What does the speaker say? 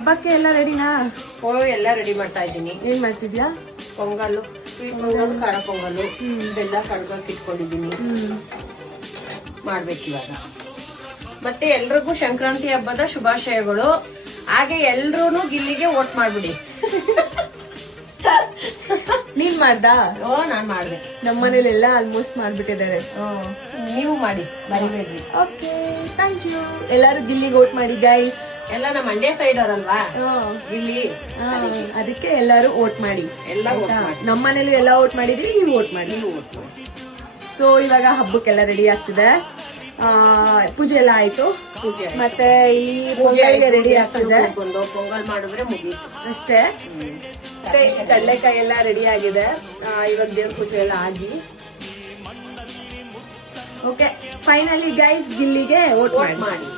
ಹಬ್ಬಕ್ಕೆ ಎಲ್ಲ ರೆಡಿನಾ? ಎಲ್ಲ ರೆಡಿ ಮಾಡ್ತಾ ಇದ್ದೀನಿ. ಏನ್ ಮಾಡ್ತಿದ್ಯಾ? ಪೊಂಗಲ್ಲು, ಸ್ವೀಟ್ ಪೊಂಗಲ್, ಖಾರ ಪೊಂಗಲ್ಲು, ಬೆಲ್ಲ ಕಡ್ಗಕ್ಕೆ ಇಟ್ಕೊಂಡಿದ್ದೀನಿ. ಮಾಡ್ಬೇಕು ಇವಾಗ. ಮತ್ತೆ ಎಲ್ರಿಗೂ ಸಂಕ್ರಾಂತಿ ಹಬ್ಬದ ಶುಭಾಶಯಗಳು. ಹಾಗೆ ಎಲ್ರೂ ಗಿಲ್ಲಿಗೆ ವೋಟ್ ಮಾಡ್ಬಿಡಿ. ನೀನ್ ಮಾಡ್ದಾ? ನಾನ್ ಮಾಡ್ದೆ. ನಮ್ಮನೇಲೆಲ್ಲ ಆಲ್ಮೋಸ್ಟ್ ಮಾಡ್ಬಿಟ್ಟಿದ್ದಾರೆ. ನೀವು ಮಾಡಿ, ಮರಿಬೇಡ್ರಿ. Okay, thank you. ಎಲ್ಲಾರು ಗಿಲ್ಲಿಗೆ ವೋಟ್ ಮಾಡಿ ಗೈಸ್. ಎಲ್ಲ ನಮ್ಮ ಮಂಡ್ಯ ಸೈಡ್ ಅವರಲ್ವಾ ಗಿಲ್ಲಿ, ಅದಕ್ಕೆ ಎಲ್ಲಾರು ವೋಟ್ ಮಾಡಿ. ಎಲ್ಲ vote ಮಾಡಿ. ನಮ್ಮನೇಲೂ ಎಲ್ಲ ವೋಟ್ ಮಾಡಿದೀವಿ, ನೀವು ವೋಟ್ ಮಾಡಿ. ಸೊ ಇವಾಗ ಹಬ್ಬಕ್ಕೆಲ್ಲ ರೆಡಿ ಆಗ್ತಿದೆ. ಪೂಜೆ ಎಲ್ಲ ಆಯ್ತು. ಮತ್ತೆ ಈ ಪೊಂಗಲ್ಗೆ ರೆಡಿ ಆಗ್ತಿದೆ. ಪೊಂಗಲ್ ಮಾಡಿದ್ರೆ ಮುಗೀತು ಅಷ್ಟೇ. ಮತ್ತೆ ಕಡಲೆಕಾಯಿ ಎಲ್ಲ ರೆಡಿ ಆಗಿದೆ. ಇವಾಗ ದೇವ್ರ ಪೂಜೆ ಎಲ್ಲ ಆಗಿ ಓಕೆ. ಫೈನಲಿ ಗೈಸ್ ಗಿಲ್ಲಿಗೆ ವೋಟ್ ಮಾಡಿ.